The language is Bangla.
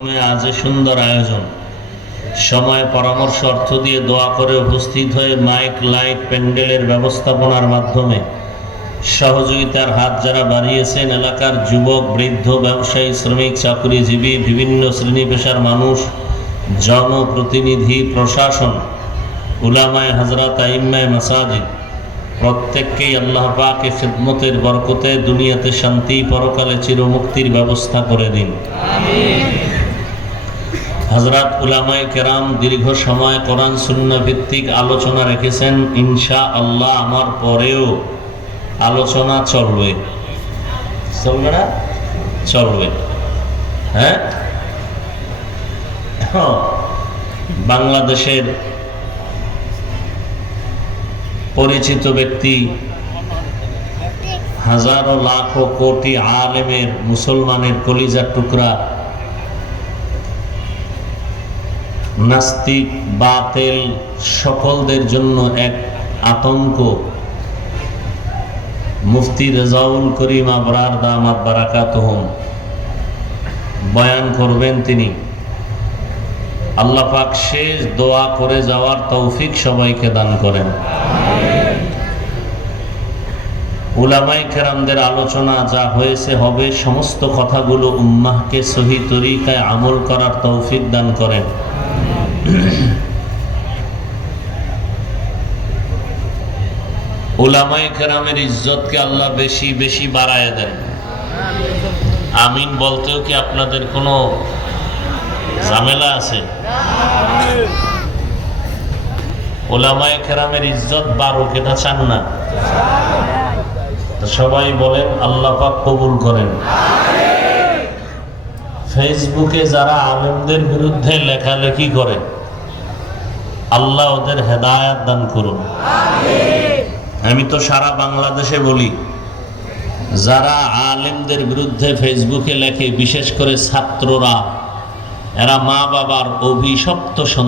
আজ সুন্দর আয়োজন, সময় পরামর্শ অর্থ দিয়ে দোয়া করে উপস্থিত হয়ে মাইক লাইট প্যান্ডেলের ব্যবস্থাপনার মাধ্যমে সহযোগিতার হাত যারা বাড়িয়েছেন, এলাকার যুবক, বৃদ্ধ, ব্যবসায়ী, শ্রমিক, চাকরিজীবী, বিভিন্ন শ্রেণী পেশার মানুষ, জনপ্রতিনিধি, প্রশাসন, উলামায়ে হযরত, আইম্মায়ে মাসাজিদ, প্রত্যেককেই আল্লাহ পাকের খিদমতের বরকতে দুনিয়াতে শান্তি, পরকালে চিরমুক্তির ব্যবস্থা করে দিন। আমিন। হযরত উলামায়ে কেরাম দীর্ঘ সময় কোরআন সুন্নাহ ভিত্তিক আলোচনা রেখেছেন। ইনশাআল্লাহ আমার পরেও আলোচনা চলবে, চলবে না? চলবে। হ্যাঁ, বাংলাদেশের পরিচিত ব্যক্তি, হাজারো লাখো কোটি আলেমের, মুসলমানের কলিজার টুকরা, নাস্তিক, বাতিল সকলদের জন্য এক আতঙ্ক, মুফতি রেজাউল করিম আবরার দামাত বারাকাতুহুম বয়ান করবেন। তিনি আল্লাহ পাক শেষ দোয়া করে যাওয়ার তৌফিক সবাইকে দান করেন। উলামায়ে কেরামদের আলোচনা যা হয়েছে হবে, সমস্ত কথাগুলো উম্মাহকে সহি তরিকায় আমল করার তৌফিক দান করেন। উলামায়ে কেরামের ইজ্জতকে আল্লাহ বেশি বেশি বাড়ায় দেন। আমিন বলতেও কি আপনাদের কোনো ঝামেলা আছে? উলামায়ে কেরামের ইজ্জত বাড়ুক, এটা চান না? সবাই বলেন আল্লাহ পাক কবুল করেন। ফেসবুকে যারা আলেমদের বিরুদ্ধে লেখালেখি করে, আল্লাহ ওদের হেদায়েত দান করুন। আমি তো সারা বাংলাদেশে বলি, যারা আলেমদের বিরুদ্ধে ফেসবুকে লেখে, বিশেষ করে ছাত্ররা, এরা মা বাবার অভিশপ্ত সন্তান।